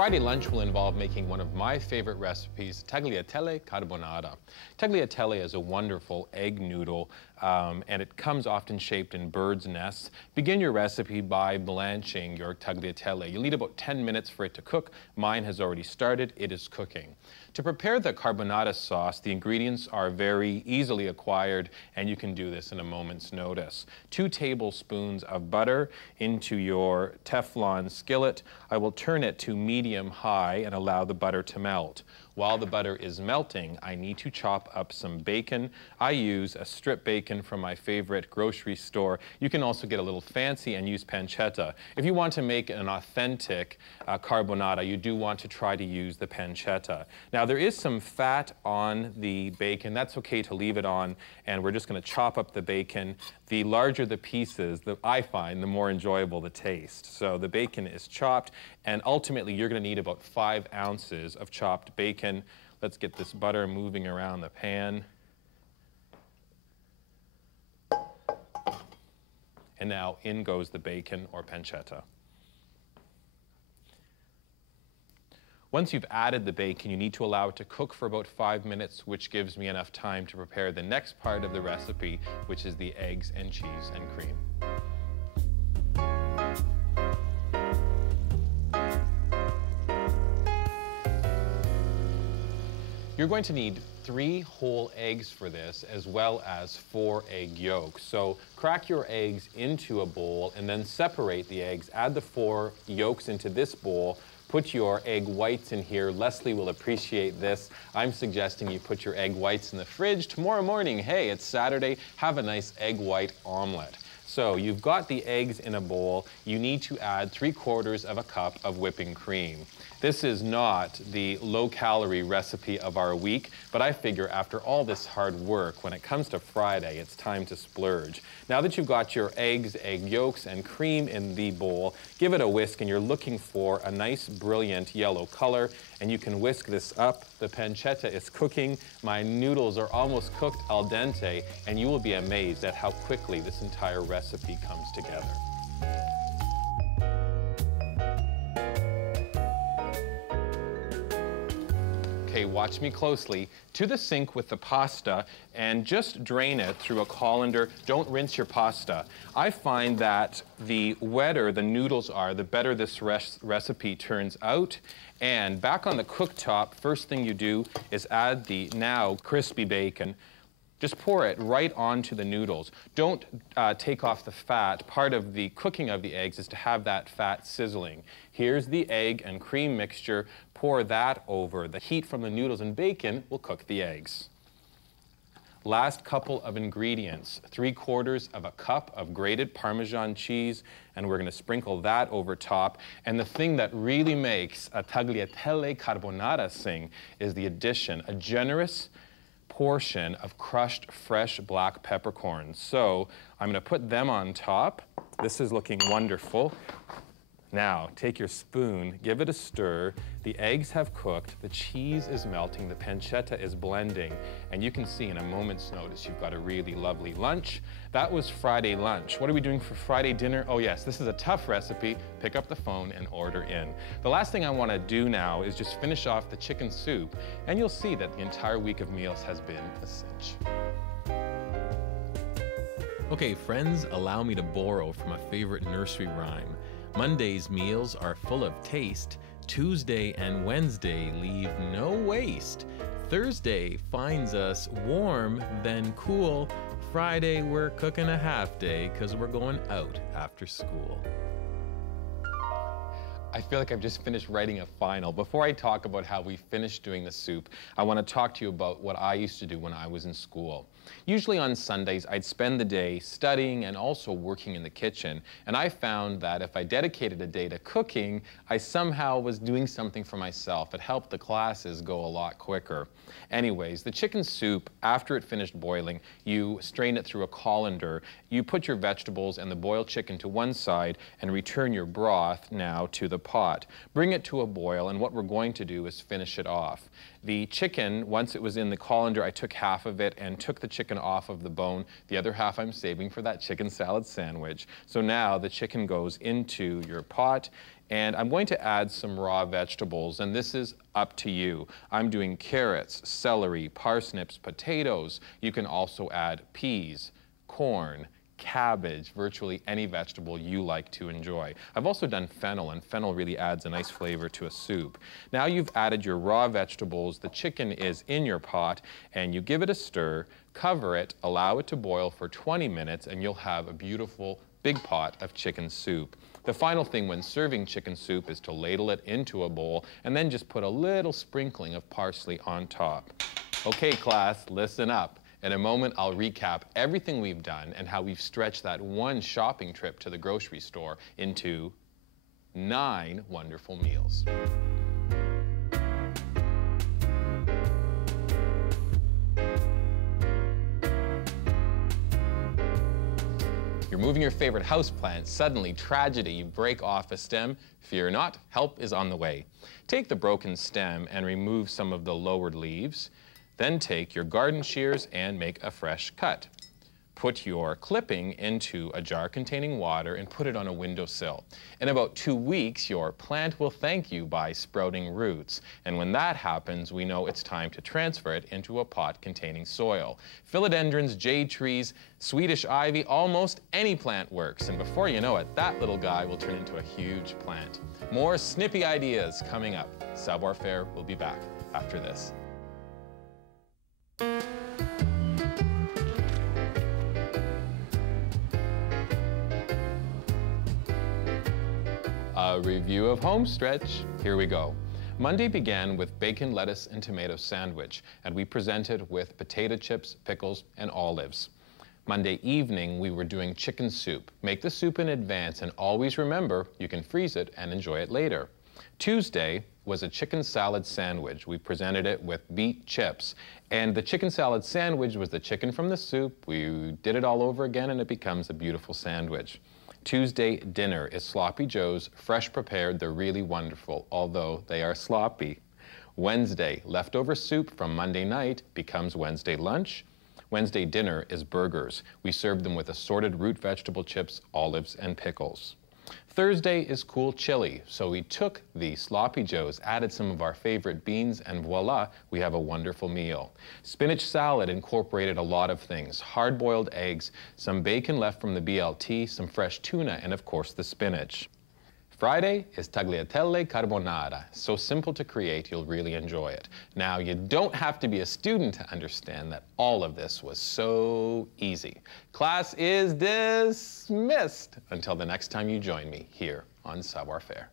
Friday lunch will involve making one of my favorite recipes, tagliatelle carbonara. Tagliatelle is a wonderful egg noodle, and it comes often shaped in birds' nests. Begin your recipe by blanching your tagliatelle. You'll need about 10 minutes for it to cook. Mine has already started. It is cooking. To prepare the carbonara sauce, the ingredients are very easily acquired, and you can do this in a moment's notice. 2 tablespoons of butter into your Teflon skillet. I will turn it to medium-high and allow the butter to melt. While the butter is melting, I need to chop up some bacon. I use a strip bacon from my favorite grocery store. You can also get a little fancy and use pancetta. If you want to make an authentic carbonara, you do want to try to use the pancetta. Now, there is some fat on the bacon. That's okay to leave it on, and we're just going to chop up the bacon. The larger the pieces, I find, the more enjoyable the taste. So the bacon is chopped, and ultimately you're going to need about 5 ounces of chopped bacon. Let's get this butter moving around the pan. And now in goes the bacon or pancetta. Once you've added the bacon, you need to allow it to cook for about 5 minutes, which gives me enough time to prepare the next part of the recipe, which is the eggs and cheese and cream. You're going to need 3 whole eggs for this, as well as 4 egg yolks. So crack your eggs into a bowl and then separate the eggs. Add the 4 yolks into this bowl. Put your egg whites in here. Leslie will appreciate this. I'm suggesting you put your egg whites in the fridge. Tomorrow morning, hey, it's Saturday, have a nice egg white omelet. So you've got the eggs in a bowl. You need to add 3/4 of a cup of whipping cream. This is not the low-calorie recipe of our week, but I figure after all this hard work, when it comes to Friday, it's time to splurge. Now that you've got your eggs, egg yolks, and cream in the bowl, give it a whisk, and you're looking for a nice, brilliant yellow color, and you can whisk this up. The pancetta is cooking. My noodles are almost cooked al dente, and you will be amazed at how quickly this entire recipe comes together. Okay, watch me closely. To the sink with the pasta and just drain it through a colander. Don't rinse your pasta. I find that the wetter the noodles are, the better this recipe turns out. And back on the cooktop, first thing you do is add the now crispy bacon. Just pour it right onto the noodles. Don't take off the fat. Part of the cooking of the eggs is to have that fat sizzling. Here's the egg and cream mixture. Pour that over. The heat from the noodles and bacon will cook the eggs. Last couple of ingredients, 3/4 of a cup of grated Parmesan cheese, and we're going to sprinkle that over top. And the thing that really makes a tagliatelle carbonara sing is the addition, a generous portion of crushed fresh black peppercorns. So I'm going to put them on top. This is looking wonderful. Now, take your spoon, give it a stir. The eggs have cooked, the cheese is melting, the pancetta is blending, and you can see in a moment's notice you've got a really lovely lunch. That was Friday lunch. What are we doing for Friday dinner? Oh yes, this is a tough recipe. Pick up the phone and order in. The last thing I want to do now is just finish off the chicken soup, and you'll see that the entire week of meals has been a cinch. Okay, friends, allow me to borrow from a favorite nursery rhyme. Monday's meals are full of taste. Tuesday and Wednesday leave no waste. Thursday finds us warm, then cool. Friday, we're cooking a half day because we're going out after school. I feel like I've just finished writing a final. Before I talk about how we finished doing the soup, I want to talk to you about what I used to do when I was in school. Usually on Sundays, I'd spend the day studying and also working in the kitchen, and I found that if I dedicated a day to cooking, I somehow was doing something for myself. It helped the classes go a lot quicker. Anyways, the chicken soup, after it finished boiling, you strain it through a colander. You put your vegetables and the boiled chicken to one side and return your broth now to the pot. Bring it to a boil, and what we're going to do is finish it off. The chicken, once it was in the colander, I took half of it and took the chicken off of the bone. The other half I'm saving for that chicken salad sandwich. So now the chicken goes into your pot. And I'm going to add some raw vegetables, and this is up to you. I'm doing carrots, celery, parsnips, potatoes. You can also add peas, corn, cabbage, virtually any vegetable you like to enjoy. I've also done fennel, and fennel really adds a nice flavor to a soup. Now you've added your raw vegetables, the chicken is in your pot, and you give it a stir, cover it, allow it to boil for 20 minutes, and you'll have a beautiful big pot of chicken soup. The final thing when serving chicken soup is to ladle it into a bowl and then just put a little sprinkling of parsley on top. Okay, class, listen up. In a moment, I'll recap everything we've done and how we've stretched that one shopping trip to the grocery store into 9 wonderful meals. You're moving your favorite houseplant, suddenly tragedy, you break off a stem. Fear not, help is on the way. Take the broken stem and remove some of the lowered leaves. Then take your garden shears and make a fresh cut. Put your clipping into a jar containing water and put it on a windowsill. In about 2 weeks, your plant will thank you by sprouting roots. And when that happens, we know it's time to transfer it into a pot containing soil. Philodendrons, jade trees, Swedish ivy, almost any plant works. And before you know it, that little guy will turn into a huge plant. More snippy ideas coming up. Savoir Faire will be back after this. A review of Homestretch. Here we go. Monday began with bacon, lettuce, and tomato sandwich, and we presented with potato chips, pickles, and olives. Monday evening, we were doing chicken soup. Make the soup in advance, and always remember, you can freeze it and enjoy it later. Tuesday was a chicken salad sandwich. We presented it with beet chips. And the chicken salad sandwich was the chicken from the soup. We did it all over again, and it becomes a beautiful sandwich. Tuesday dinner is Sloppy Joe's, fresh prepared. They're really wonderful, although they are sloppy. Wednesday, leftover soup from Monday night becomes Wednesday lunch. Wednesday dinner is burgers. We serve them with assorted root vegetable chips, olives, and pickles. Thursday is cool chili, so we took the Sloppy Joes, added some of our favorite beans, and voila, we have a wonderful meal. Spinach salad incorporated a lot of things: hard-boiled eggs, some bacon left from the BLT, some fresh tuna, and of course the spinach. Friday is tagliatelle carbonara. So simple to create, you'll really enjoy it. Now, you don't have to be a student to understand that all of this was so easy. Class is dismissed until the next time you join me here on Savoir Faire.